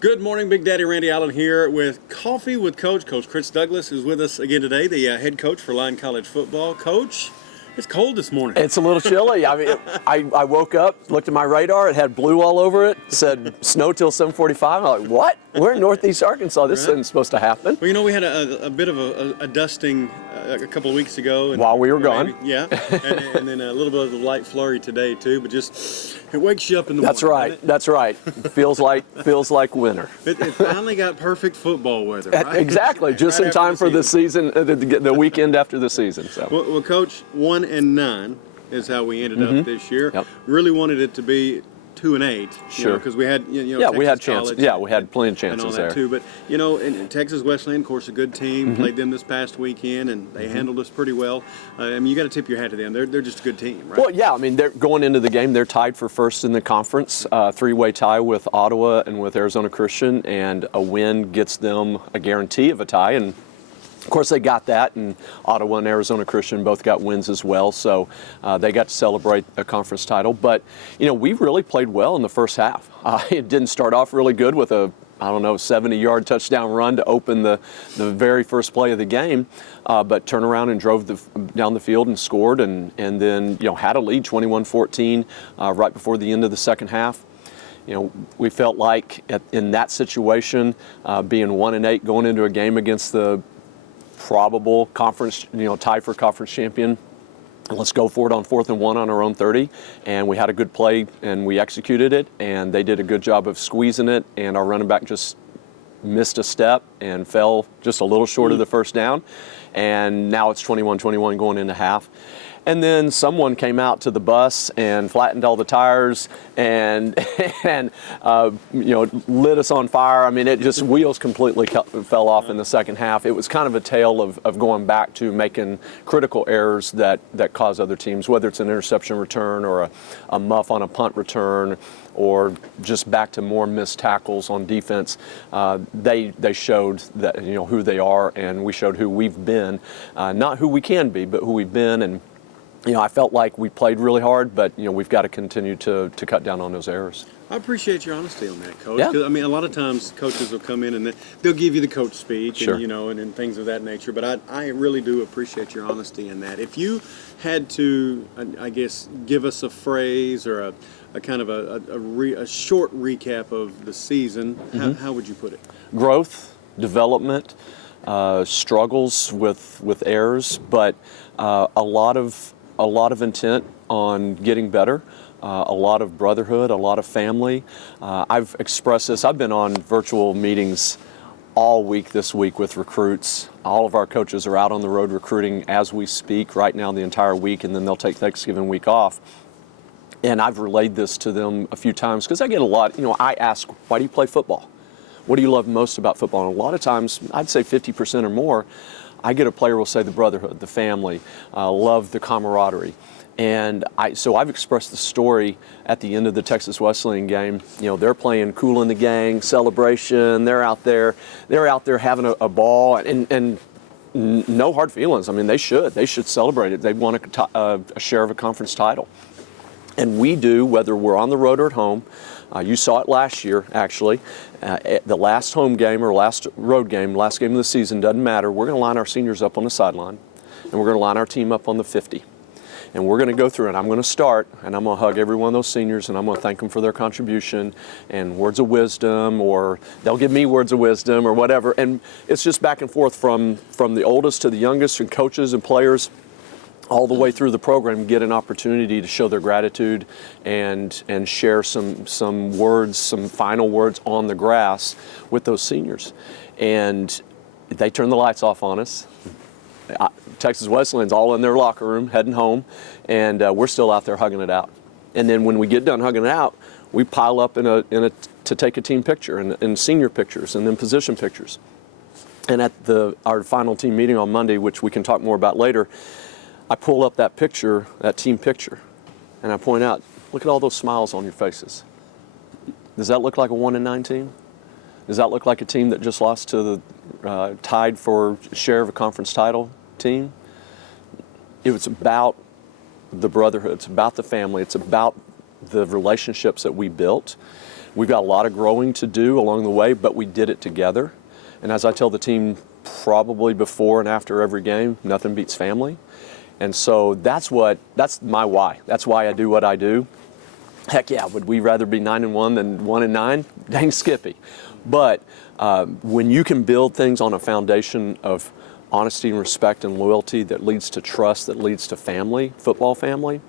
Good morning, Big Daddy Randy Allen here with Coffee with Coach. Coach Chris Douglas is with us again today, the head coach for Lyon College football. Coach, it's cold this morning. It's a little chilly. I mean, I woke up, looked at my radar, it had blue all over it, said snow till 7:45. I'm like, what? We're in Northeast Arkansas. This isn't supposed to happen. Well, you know, we had a bit of a dusting a couple of weeks ago. While we were gone. Yeah, and then a little bit of a light flurry today, too, but just it wakes you up in the That's morning. right. That's right. Feels like winter. It finally got perfect football weather, right? Exactly. Just Right in time after for the season, the weekend after the season. So. Well, Coach, 1-9 is how we ended up this year. Yep. Really wanted it to be 2-8. Sure. Because we had, Yeah, we had chances. Yeah, we had plenty of chances and all there. that too. But in Texas Wesleyan, of course, a good team. Played them this past weekend, and they handled us pretty well. I mean, you got to tip your hat to them. They're just a good team, right? Well, yeah. I mean, they're going into the game. They're tied for first in the conference, three-way tie with Ottawa and with Arizona Christian, and a win gets them a guarantee of a tie. And of course, they got that, and Ottawa and Arizona Christian both got wins as well, so they got to celebrate a conference title. But, we really played well in the first half. It didn't start off really good with a 70-yard touchdown run to open the very first play of the game, but turned around and drove down the field and scored, and then, had a lead 21-14 right before the end of the second half. We felt like in that situation, being 1-8 going into a game against the probable conference, tie for conference champion. Let's go for it on 4th and 1 on our own 30. And we had a good play and we executed it, and they did a good job of squeezing it, and our running back just missed a step and fell just a little short of the first down. And now it's 21-21 going into half. And then someone came out to the bus and flattened all the tires and lit us on fire. I mean, it just wheels completely fell off in the second half. It was kind of a tale of going back to making critical errors that cause other teams, whether it's an interception return or a muff on a punt return, or just back to more missed tackles on defense. They showed that who they are, and we showed who we've been, not who we can be, but who we've been. And I felt like we played really hard, but we've got to continue to cut down on those errors. I appreciate your honesty on that, Coach. Yeah. 'Cause, I mean, a lot of times coaches will come in and they'll give you the coach speech, Sure. and things of that nature. But I really do appreciate your honesty in that. If you had to, I guess, give us a phrase or a kind of a short recap of the season, how would you put it? Growth, development, struggles with errors, but a lot of intent on getting better. A lot of brotherhood, a lot of family. I've expressed this. I've been on virtual meetings all week this week with recruits. All of our coaches are out on the road recruiting as we speak right now the entire week, and then they'll take Thanksgiving week off. And I've relayed this to them a few times because I get a lot, I ask, why do you play football? What do you love most about football? And a lot of times, I'd say 50% or more, I get a player will say the brotherhood, the family, love the camaraderie. And so I've expressed the story at the end of the Texas Wesleyan game. They're playing Cool in the Gang, celebration. They're out there having a ball, and no hard feelings. I mean, they should celebrate it. They won a share of a conference title. And we do, whether we're on the road or at home. You saw it last year, actually. The last home game or last road game, last game of the season, doesn't matter. We're going to line our seniors up on the sideline, and we're going to line our team up on the 50. And we're going to go through it. I'm going to start, and I'm going to hug every one of those seniors, and I'm going to thank them for their contribution and words of wisdom, or they'll give me words of wisdom or whatever. And it's just back and forth from the oldest to the youngest, and coaches and players all the way through the program get an opportunity to show their gratitude and share some words, some final words on the grass with those seniors. And they turn the lights off on us. Texas Wesleyan's all in their locker room, heading home, and we're still out there hugging it out. And then when we get done hugging it out, we pile up to take a team picture and senior pictures and then position pictures. And at our final team meeting on Monday, which we can talk more about later, I pull up that picture, that team picture, and I point out, look at all those smiles on your faces. Does that look like a 1-9 team? Does that look like a team that just lost to the tied for share of a conference title team? It was about the brotherhood. It's about the family. It's about the relationships that we built. We've got a lot of growing to do along the way, but we did it together. And as I tell the team probably before and after every game, nothing beats family. And so that's my why. That's why I do what I do. Heck yeah, would we rather be 9-1 than 1-9? Dang Skippy. But when you can build things on a foundation of honesty and respect and loyalty that leads to trust, that leads to family, football family,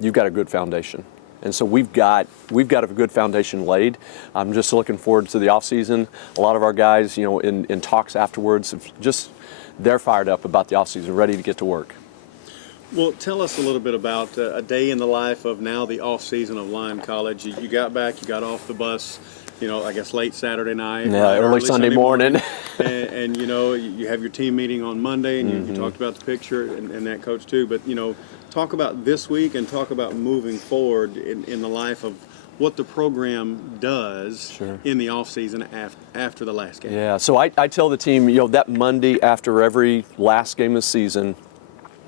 you've got a good foundation. And so we've got a good foundation laid. I'm just looking forward to the offseason. A lot of our guys, in talks afterwards, they're fired up about the offseason, ready to get to work. Well, tell us a little bit about a day in the life of now the off season of Lyon College. You got back, you got off the bus, I guess late Saturday night. Yeah, early Sunday morning. and you have your team meeting on Monday, and you talked about the picture and that, Coach, too. But, talk about this week and talk about moving forward in the life of what the program does in the offseason after the last game. Yeah, so I tell the team, that Monday after every last game of the season,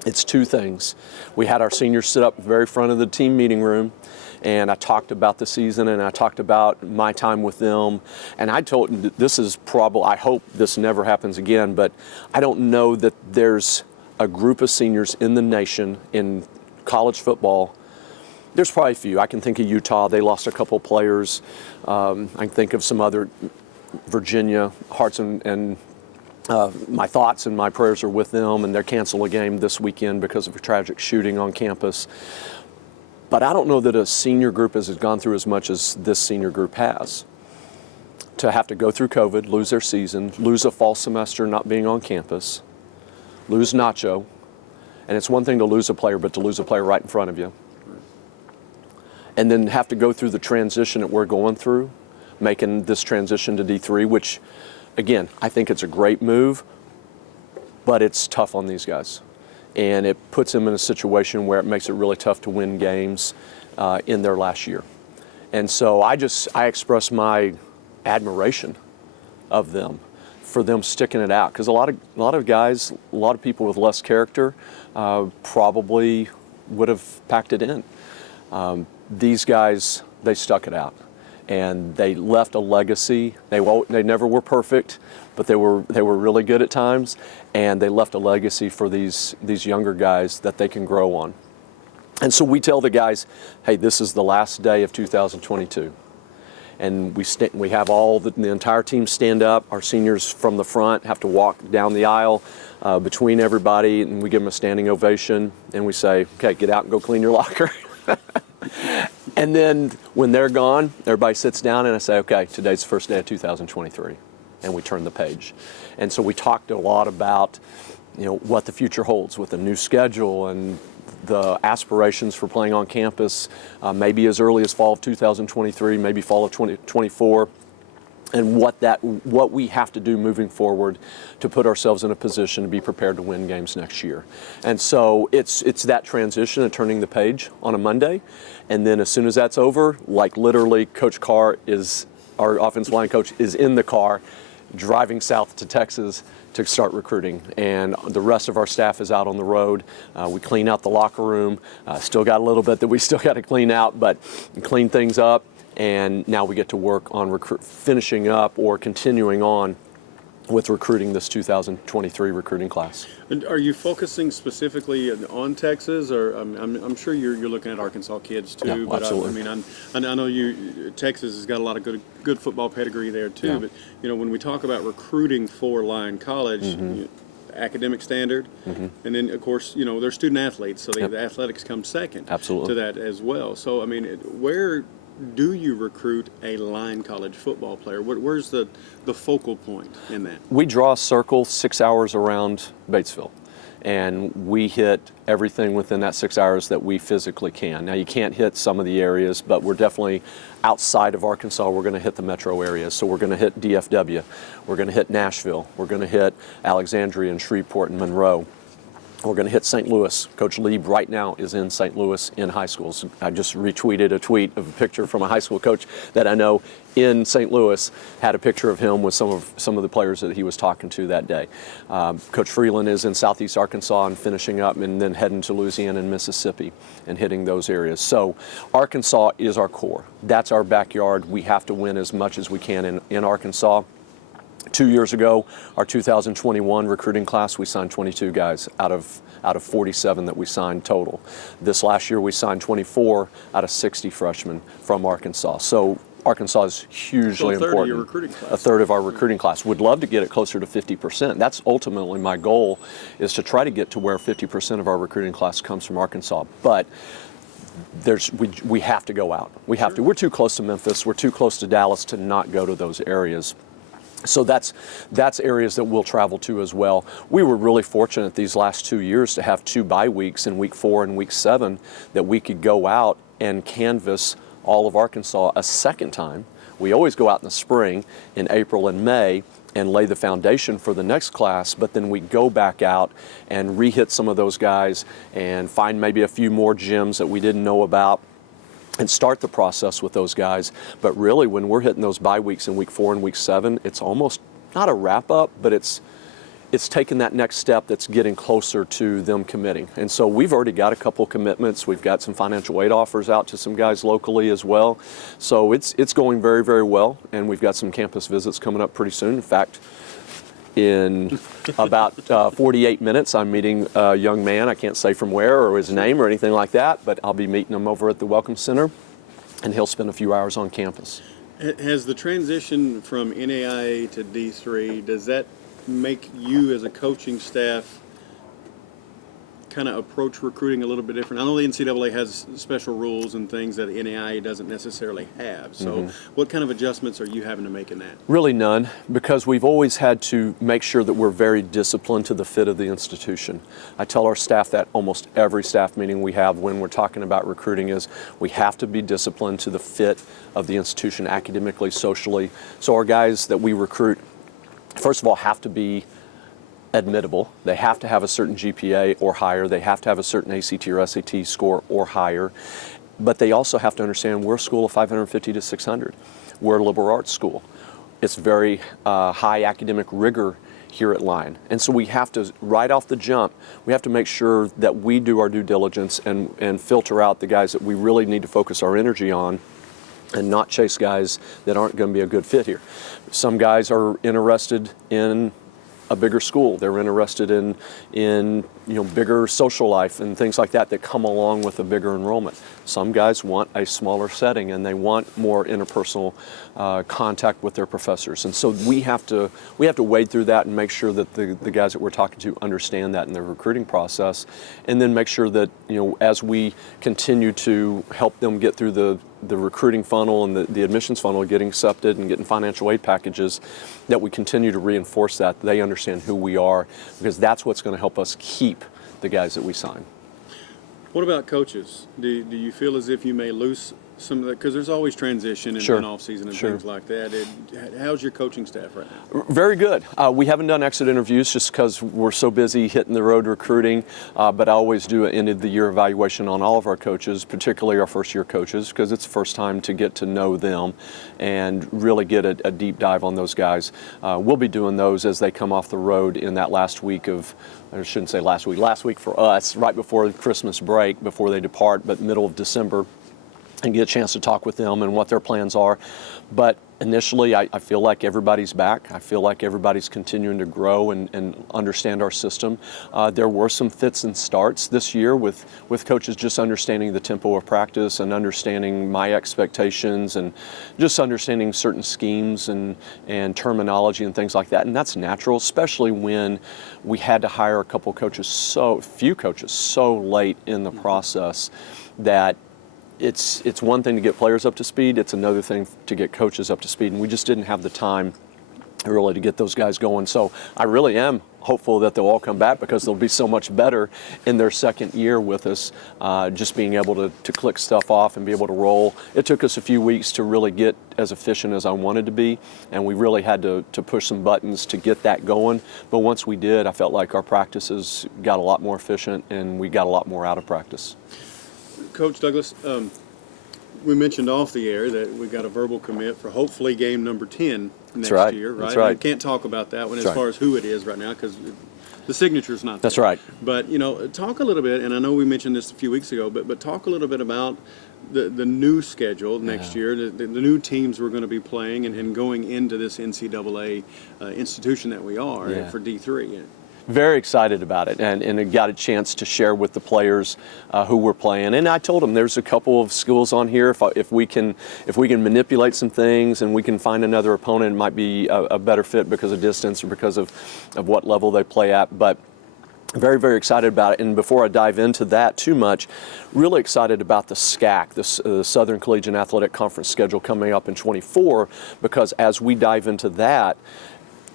it's two things. We had our seniors sit up very front of the team meeting room, and I talked about the season, and I talked about my time with them. And I told them this is probably, I hope this never happens again, but I don't know that there's a group of seniors in the nation in college football. There's probably a few. I can think of Utah. They lost a couple players. I can think of some other, Virginia, Hearts and my thoughts and my prayers are with them, and they're canceling a game this weekend because of a tragic shooting on campus. But I don't know that a senior group has gone through as much as this senior group has. To have to go through COVID, lose their season, lose a fall semester not being on campus, lose Nacho, and it's one thing to lose a player, but to lose a player right in front of you. And then have to go through the transition that we're going through, making this transition to D3, which, again, I think it's a great move, but it's tough on these guys. And it puts them in a situation where it makes it really tough to win games in their last year. And so I express my admiration of them for them sticking it out, because a lot of guys, a lot of people with less character probably would have packed it in. These guys, they stuck it out, and they left a legacy. They never were perfect, but they were really good at times, and they left a legacy for these younger guys that they can grow on. And so we tell the guys, hey, this is the last day of 2022. And we have the entire team stand up. Our seniors from the front have to walk down the aisle between everybody, and we give them a standing ovation, and we say, okay, get out and go clean your locker. And then when they're gone, everybody sits down, and I say, okay, today's the first day of 2023, and we turn the page. And so we talked a lot about, what the future holds with a new schedule and the aspirations for playing on campus, maybe as early as fall of 2023, maybe fall of 2024, and what we have to do moving forward to put ourselves in a position to be prepared to win games next year. And so it's that transition of turning the page on a Monday, and then as soon as that's over, like literally Coach Carr our offensive line coach, is in the car driving south to Texas to start recruiting, and the rest of our staff is out on the road. We clean out the locker room. Still got a little bit that we still got to clean out, but clean things up, and now we get to work on finishing up or continuing on with recruiting this 2023 recruiting class. And are you focusing specifically on Texas, or I'm sure you're looking at Arkansas kids too? Yeah, but absolutely. I know Texas has got a lot of good football pedigree there too. Yeah. But when we talk about recruiting for Lyon College, academic standard, and then of course they're student athletes, so the athletics come second. Absolutely. To that as well. So where do you recruit a Lyon College football player? Where's the focal point in that? We draw a circle 6 hours around Batesville, and we hit everything within that 6 hours that we physically can. Now, you can't hit some of the areas, but we're definitely outside of Arkansas. We're going to hit the metro areas. So we're going to hit DFW. We're going to hit Nashville. We're going to hit Alexandria and Shreveport and Monroe. We're going to hit St. Louis. Coach Lieb right now is in St. Louis in high schools. I just retweeted a tweet of a picture from a high school coach that I know in St. Louis, had a picture of him with some of the players that he was talking to that day. Coach Freeland is in Southeast Arkansas and finishing up, and then heading to Louisiana and Mississippi and hitting those areas. So Arkansas is our core. That's our backyard. We have to win as much as we can in Arkansas. 2 years ago, our 2021 recruiting class, we signed 22 guys out of 47 that we signed total. This last year, we signed 24 out of 60 freshmen from Arkansas. So Arkansas is hugely important. So a third of your recruiting class. A third of our recruiting class. Would love to get it closer to 50%. That's ultimately my goal, is to try to get to where 50% of our recruiting class comes from Arkansas. But we have to go out. We have to. We're too close to Memphis. We're too close to Dallas to not go to those areas. So that's areas that we'll travel to as well. We were really fortunate these last 2 years to have 2 bye weeks in week 4 and week 7 that we could go out and canvass all of Arkansas a second time. We always go out in the spring, in April and May, and lay the foundation for the next class, but then we go back out and re-hit some of those guys and find maybe a few more gems that we didn't know about, and start the process with those guys. But really, when we're hitting those bye weeks in week 4 and week 7, it's almost not a wrap up, but it's taking that next step that's getting closer to them committing. And so we've already got a couple commitments. We've got some financial aid offers out to some guys locally as well. So it's going very, very well. And we've got some campus visits coming up pretty soon. In fact, in about 48 minutes, I'm meeting a young man. I can't say from where or his name or anything like that, but I'll be meeting him over at the Welcome Center, and he'll spend a few hours on campus. Has the transition from NAIA to D3, does that make you as a coaching staff kind of approach recruiting a little bit different? I know the NCAA has special rules and things that NAIA doesn't necessarily have. So what kind of adjustments are you having to make in that? Really none, because we've always had to make sure that we're very disciplined to the fit of the institution. I tell our staff that almost every staff meeting we have when we're talking about recruiting is we have to be disciplined to the fit of the institution academically, socially. So our guys that we recruit, first of all, have to be admittable. They have to have a certain GPA or higher. They have to have a certain ACT or SAT score or higher. But they also have to understand we're a school of 550 to 600. We're a liberal arts school. It's very high academic rigor here at Lyon. And so we have to, right off the jump, we have to make sure that we do our due diligence and filter out the guys that we really need to focus our energy on, and not chase guys that aren't going to be a good fit here. Some guys are interested in a bigger school. They're interested in bigger social life and things like that come along with a bigger enrollment. Some guys want a smaller setting and they want more interpersonal contact with their professors. And so we have to wade through that and make sure that the guys that we're talking to understand that in their recruiting process, and then make sure that as we continue to help them get through the recruiting funnel and the admissions funnel, getting accepted and getting financial aid packages, that we continue to reinforce that they understand who we are, because that's what's going to help us keep the guys that we sign. What about coaches? Do you feel as if you may lose some of that? Because there's always transition and off-season and things like that. How's your coaching staff right now? Very good. We haven't done exit interviews just because we're so busy hitting the road recruiting, but I always do an end-of-the-year evaluation on all of our coaches, particularly our first-year coaches, because it's the first time to get to know them and really get a deep dive on those guys. We'll be doing those as they come off the road in that last week last week for us, right before Christmas break, before they depart, but middle of December, and get a chance to talk with them and what their plans are. But initially, I feel like everybody's back. I feel like everybody's continuing to grow and understand our system. There were some fits and starts this year with coaches just understanding the tempo of practice and understanding my expectations and just understanding certain schemes and terminology and things like that. And that's natural, especially when we had to hire a couple coaches, few coaches, so late in the process that it's one thing to get players up to speed, it's another thing to get coaches up to speed, and we just didn't have the time really to get those guys going. So I really am hopeful that they'll all come back because they'll be so much better in their second year with us, just being able to click stuff off and be able to roll. It took us a few weeks to really get as efficient as I wanted to be, and we really had to push some buttons to get that going. But once we did, I felt like our practices got a lot more efficient and we got a lot more out of practice. Coach Douglas, we mentioned off the air that we got a verbal commit for hopefully game number 10 next right. year, right? That's right. We can't talk about that one That's as right. far as who it is right now because the signature's not there. That's right. But, talk a little bit, and I know we mentioned this a few weeks ago, but talk a little bit about the new schedule next year, the new teams we're going to be playing and going into this NCAA institution that we are for D3. Yeah. Very excited about it, and I got a chance to share with the players who we're playing. And I told them there's a couple of schools on here. If we can manipulate some things and we can find another opponent, it might be a better fit because of distance or because of what level they play at. But very, very excited about it. And before I dive into that too much, really excited about the SCAC, the Southern Collegiate Athletic Conference schedule coming up in 24, because as we dive into that,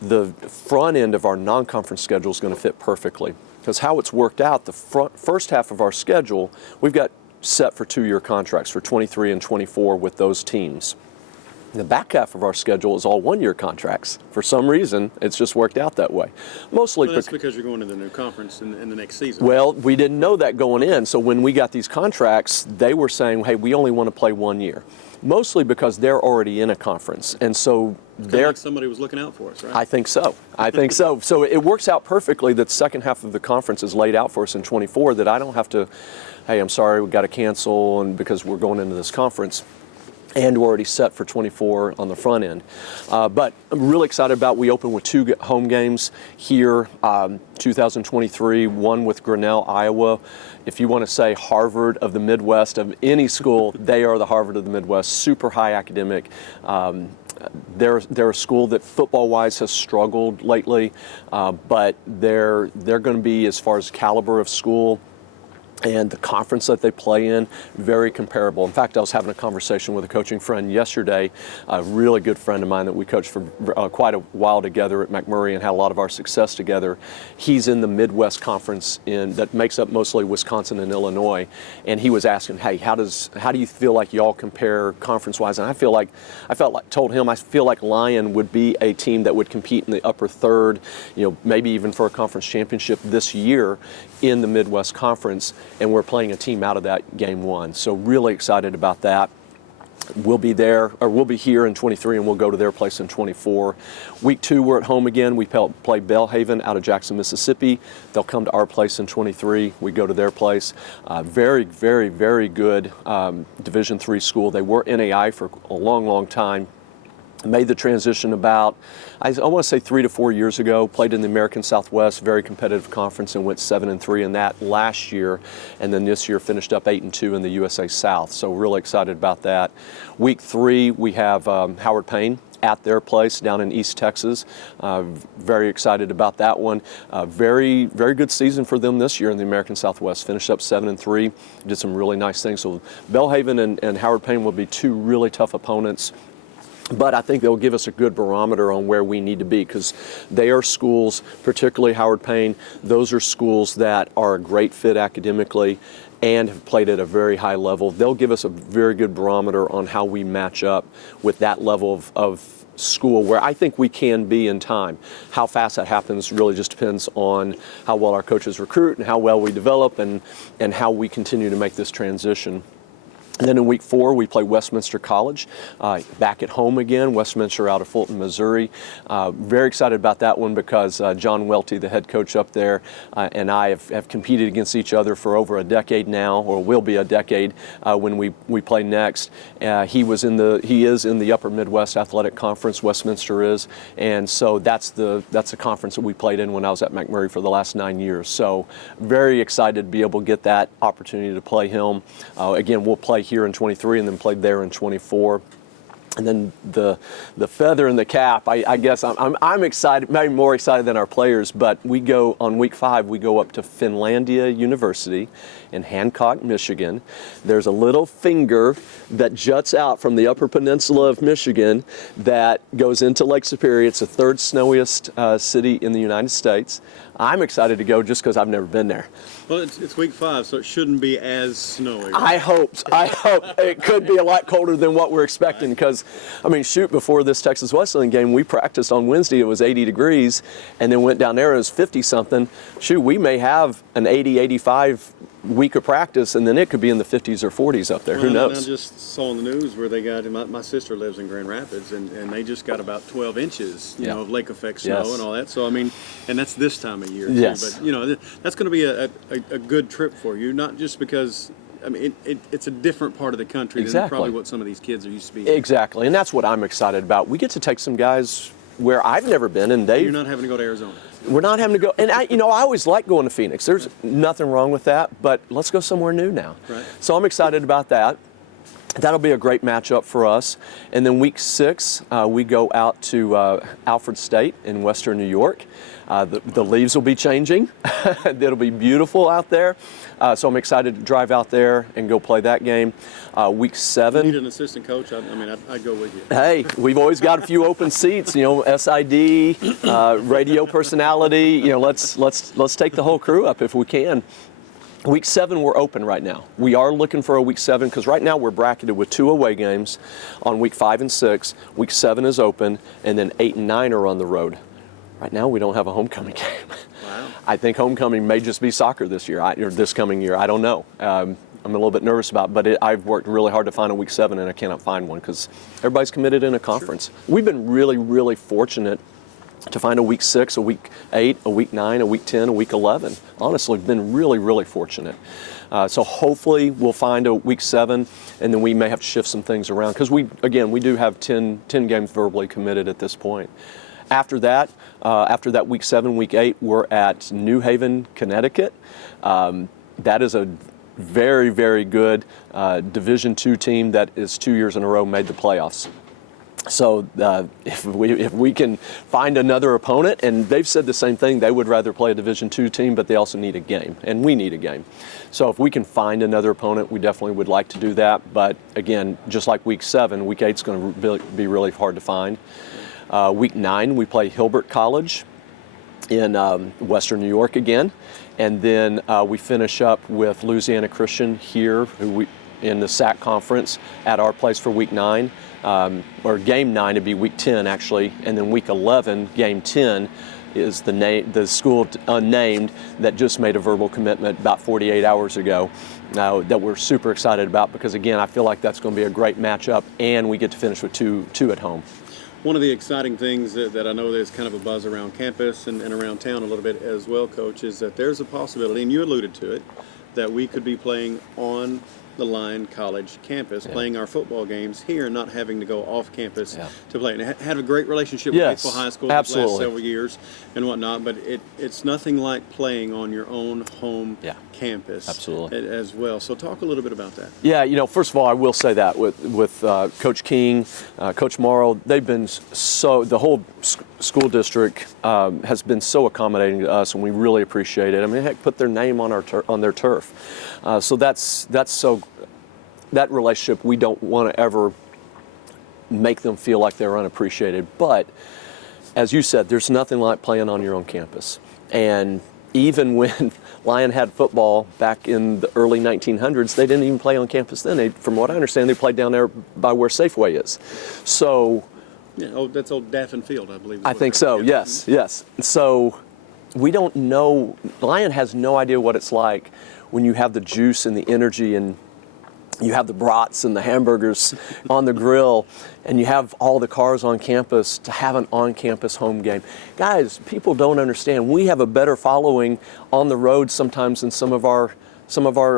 the front end of our non-conference schedule is going to fit perfectly. Because how it's worked out, the first half of our schedule, we've got set for 2-year contracts for 23 and 24 with those teams. The back half of our schedule is all 1-year contracts. For some reason, it's just worked out that way. Mostly Well, that's because you're going to the new conference in the next season. Well, we didn't know that going in. So when we got these contracts, they were saying, hey, we only want to play 1 year. Mostly because they're already in a conference. And so they're like somebody was looking out for us, right? I think so. So it works out perfectly that the second half of the conference is laid out for us in 24, that I don't have to, hey, I'm sorry, we got to cancel and because we're going into this conference. And we're already set for 24 on the front end. But I'm really excited about, we open with 2 home games here, 2023, one with Grinnell, Iowa. If you want to say Harvard of the Midwest of any school, they are the Harvard of the Midwest, super high academic. They're a school that football-wise has struggled lately, but they're going to be, as far as caliber of school, and the conference that they play in, very comparable. In fact, I was having a conversation with a coaching friend yesterday, a really good friend of mine that we coached for quite a while together at McMurray and had a lot of our success together. He's in the Midwest Conference that makes up mostly Wisconsin and Illinois, and he was asking, hey, how do you feel like y'all compare conference-wise? And I told him I feel like Lyon would be a team that would compete in the upper third, maybe even for a conference championship this year in the Midwest Conference. And we're playing a team out of that game 1. So really excited about that. We'll be here in 23 and we'll go to their place in 24. Week 2, we're at home again. We play Belhaven out of Jackson, Mississippi. They'll come to our place in 23. We go to their place. Very, very, very good Division III school. They were NAI for a long, long time. Made the transition about, I want to say 3 to 4 years ago, played in the American Southwest, very competitive conference, and went 7-3 in that last year, and then this year finished up 8-2 in the USA South. So really excited about that. Week 3, we have Howard Payne at their place down in East Texas. Very excited about that one. Very, very good season for them this year in the American Southwest. Finished up 7-3, did some really nice things. So Belhaven and Howard Payne will be 2 really tough opponents. But I think they'll give us a good barometer on where we need to be, because they are schools, particularly Howard Payne, those are schools that are a great fit academically and have played at a very high level. They'll give us a very good barometer on how we match up with that level of school where I think we can be in time. How fast that happens really just depends on how well our coaches recruit and how well we develop and how we continue to make this transition. And then in week 4, we play Westminster College, back at home again, Westminster out of Fulton, Missouri. Very excited about that one because John Welty, the head coach up there, and I have competed against each other for over a decade now, or will be a decade when we play next. He is in the Upper Midwest Athletic Conference, Westminster is, and so that's the conference that we played in when I was at McMurray for the last 9 years. So very excited to be able to get that opportunity to play him. Again, we'll play here in 23 and then played there in 24. And then the feather in the cap, I guess I'm excited, maybe more excited than our players, but we go on week 5, we go up to Finlandia University in Hancock, Michigan. There's a little finger that juts out from the Upper Peninsula of Michigan that goes into Lake Superior. It's the 3rd snowiest city in the United States. I'm excited to go just because I've never been there. Well, it's week 5, so it shouldn't be as snowy. Right? I hope it could be a lot colder than what we're expecting because, I mean, shoot, before this Texas Wesleyan game, we practiced on Wednesday, it was 80 degrees, and then went down there, it was 50-something. Shoot, we may have an 80, 85 week of practice, and then it could be in the 50s or 40s up there. Well, who knows? I just saw in the news where they got, my sister lives in Grand Rapids, and they just got about 12 inches, you know, of lake effect snow and all that. So, I mean, and that's this time of year, too. Yes. But, you know, that's going to be a good trip for you, not just because, I mean, it's a different part of the country than probably what some of these kids are used to be in. Exactly, and that's what I'm excited about. We get to take some guys where I've never been, and You're not having to go to Arizona. We're not having to go, and I always like going to Phoenix. There's nothing wrong with that, but let's go somewhere new now. Right. So I'm excited about that. That'll be a great matchup for us. And then week 6, we go out to Alfred State in Western New York. The leaves will be changing. It'll be beautiful out there. So I'm excited to drive out there and go play that game. Week 7. You need an assistant coach? I'd go with you. Hey, we've always got a few open seats. You know, SID, radio personality. You know, let's take the whole crew up if we can. Week 7, we're open right now. We are looking for a week 7 because right now we're bracketed with 2 away games on week 5 and 6. Week 7 is open, and then 8 and 9 are on the road. Right now we don't have a homecoming game. Wow. I think homecoming may just be soccer this year, or this coming year. I don't know. I'm a little bit nervous about it, but I've worked really hard to find a week 7, and I cannot find one because everybody's committed in a conference. Sure. We've been really, really fortunate to find a week 6, a week 8, a week 9, a week 10, a week 11. Honestly, we've been really, really fortunate. So hopefully we'll find a week 7, and then we may have to shift some things around because we do have 10 games verbally committed at this point. After that week 7, week 8, we're at New Haven, Connecticut. That is a very, very good Division II team that is 2 years in a row made the playoffs. So if we can find another opponent, and they've said the same thing, they would rather play a Division II team, but they also need a game, and we need a game. So if we can find another opponent, we definitely would like to do that. But again, just like week 7, week 8 is going to be really hard to find. Week 9, we play Hilbert College in Western New York again, and then we finish up with Louisiana Christian here, in the SAC conference at our place for week 9. Or game 9 to be week 10 actually, and then week 11, game 10, is the school unnamed that just made a verbal commitment about 48 hours ago that we're super excited about because again I feel like that's going to be a great matchup and we get to finish with two at home. One of the exciting things that I know there's kind of a buzz around campus and around town a little bit as well, Coach, is that there's a possibility, and you alluded to it, that we could be playing on the Lyon College campus, playing our football games here, not having to go off campus to play. And had a great relationship with Batesville High School the last several years and whatnot, but it's nothing like playing on your own home campus as well. So talk a little bit about that. Yeah, you know, first of all, I will say that with Coach King, Coach Morrow, they've been the whole school district has been so accommodating to us, and we really appreciate it. I mean, heck, put their name on their turf. So that relationship, we don't want to ever make them feel like they're unappreciated. But as you said, there's nothing like playing on your own campus. And even when Lyon had football back in the early 1900s, they didn't even play on campus then. From what I understand, they played down there by where Safeway is. So, yeah, that's old Daffin Field, I believe. I think so. Yes. So we don't know. Lyon has no idea what it's like when you have the juice and the energy and you have the brats and the hamburgers on the grill and you have all the cars on campus to have an on-campus home game. Guys, people don't understand. We have a better following on the road sometimes than some of our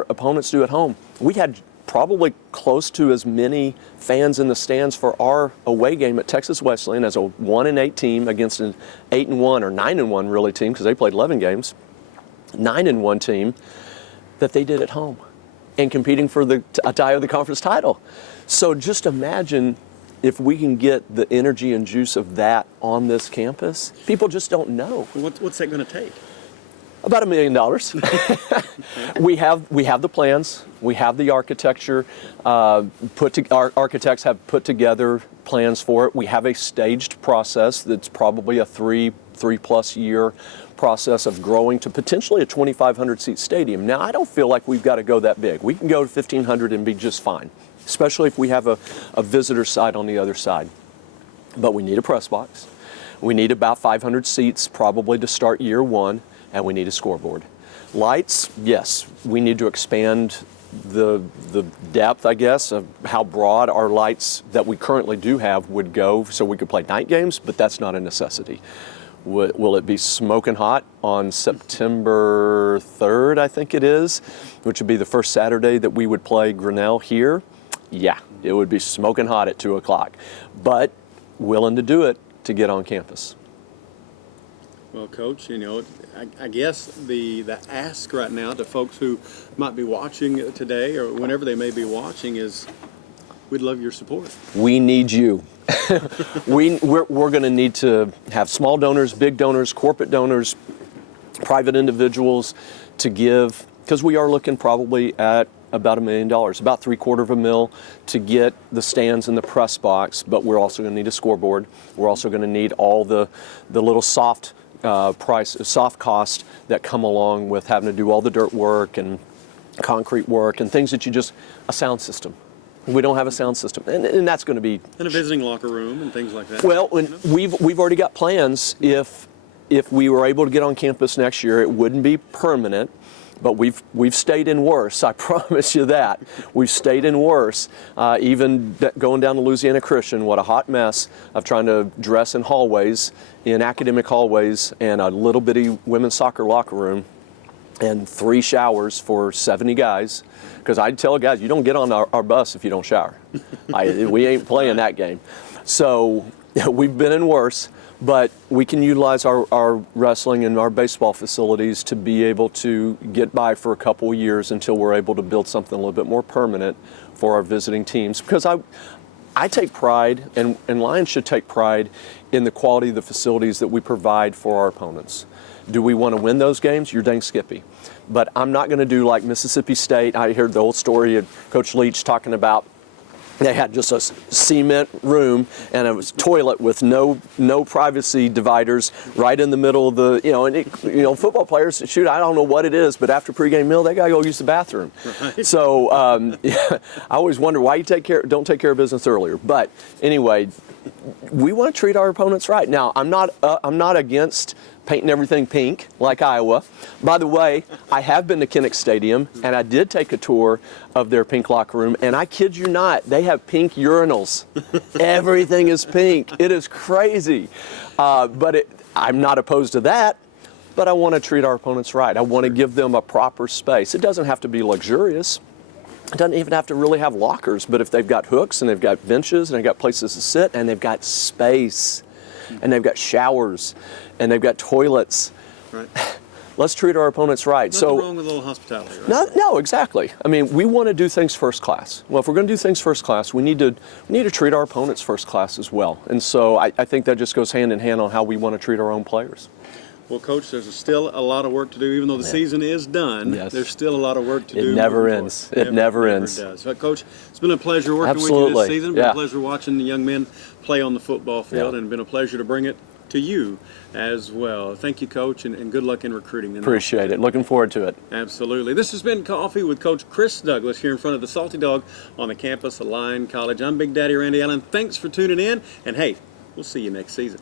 opponents do at home. We had probably close to as many fans in the stands for our away game at Texas Wesleyan as a 1-8 team against an 8-1 or 9-1 really team because they played 11 games, 9-1 team that they did at home and competing for a tie of the conference title. So just imagine if we can get the energy and juice of that on this campus, people just don't know. What's that going to take? About $1 million. we have the plans. We have the architecture. Our architects have put together plans for it. We have a staged process that's probably a three-plus year process of growing to potentially a 2,500 seat stadium. Now, I don't feel like we've got to go that big. We can go to 1,500 and be just fine, especially if we have a visitor side on the other side. But we need a press box. We need about 500 seats probably to start year one. And we need a scoreboard. Lights, yes, we need to expand the depth, I guess, of how broad our lights that we currently do have would go so we could play night games, but that's not a necessity. Will it be smoking hot on September 3rd, I think it is, which would be the first Saturday that we would play Grinnell here? Yeah, it would be smoking hot at 2 o'clock, but willing to do it to get on campus. Well, Coach, I guess the ask right now to folks who might be watching today or whenever they may be watching is, we'd love your support. We need you. We're going to need to have small donors, big donors, corporate donors, private individuals to give, because we are looking probably at about $1 million, about $750,000 to get the stands and the press box, but we're also going to need a scoreboard. We're also going to need all the little soft cost that come along with having to do all the dirt work and concrete work and things that a sound system. We don't have a sound system, and that's going to be... And a visiting locker room and things like that. Well, we've already got plans. If we were able to get on campus next year, it wouldn't be permanent, but we've stayed in worse. I promise you that. We've stayed in worse. Even going down to Louisiana Christian, what a hot mess of trying to dress in hallways, in academic hallways, and a little bitty women's soccer locker room, and 3 showers for 70 guys. Because I'd tell guys, you don't get on our bus if you don't shower. We ain't playing that game. So we've been in worse, but we can utilize our wrestling and our baseball facilities to be able to get by for a couple of years until we're able to build something a little bit more permanent for our visiting teams. Because I take pride, and Lions should take pride in the quality of the facilities that we provide for our opponents. Do we want to win those games? You're dang skippy. But I'm not going to do like Mississippi State. I heard the old story of Coach Leach talking about they had just a cement room and it was toilet with no privacy dividers right in the middle of the, football players, shoot, I don't know what it is, but after pregame meal, they got to go use the bathroom. Right. So I always wonder why you don't take care of business earlier. But anyway, we want to treat our opponents right. Now, I'm not against painting everything pink like Iowa. By the way, I have been to Kinnick Stadium and I did take a tour of their pink locker room, and I kid you not, they have pink urinals. Everything is pink. It is crazy. I'm not opposed to that, but I want to treat our opponents right. I want to give them a proper space. It doesn't have to be luxurious. It doesn't even have to really have lockers, but if they've got hooks and they've got benches and they've got places to sit and they've got space and they've got showers and they've got toilets. Right. Let's treat our opponents right. Nothing wrong with a little hospitality, right? No, exactly. I mean, we want to do things first class. Well, if we're going to do things first class, we need to treat our opponents first class as well. And so I think that just goes hand in hand on how we want to treat our own players. Well, Coach, there's still a lot of work to do. Even though the season is done, there's still a lot of work to do. It never ends. It never ends. Does. But, Coach, it's been a pleasure working with you this season. It's been a pleasure watching the young men play on the football field, and it's been a pleasure to bring it to you as well. Thank you, Coach, and good luck in recruiting. Appreciate it. Looking forward to it. Absolutely. This has been Coffee with Coach Chris Douglas here in front of the Salty Dog on the campus of Lyon College. I'm Big Daddy Randy Allen. Thanks for tuning in, and hey, we'll see you next season.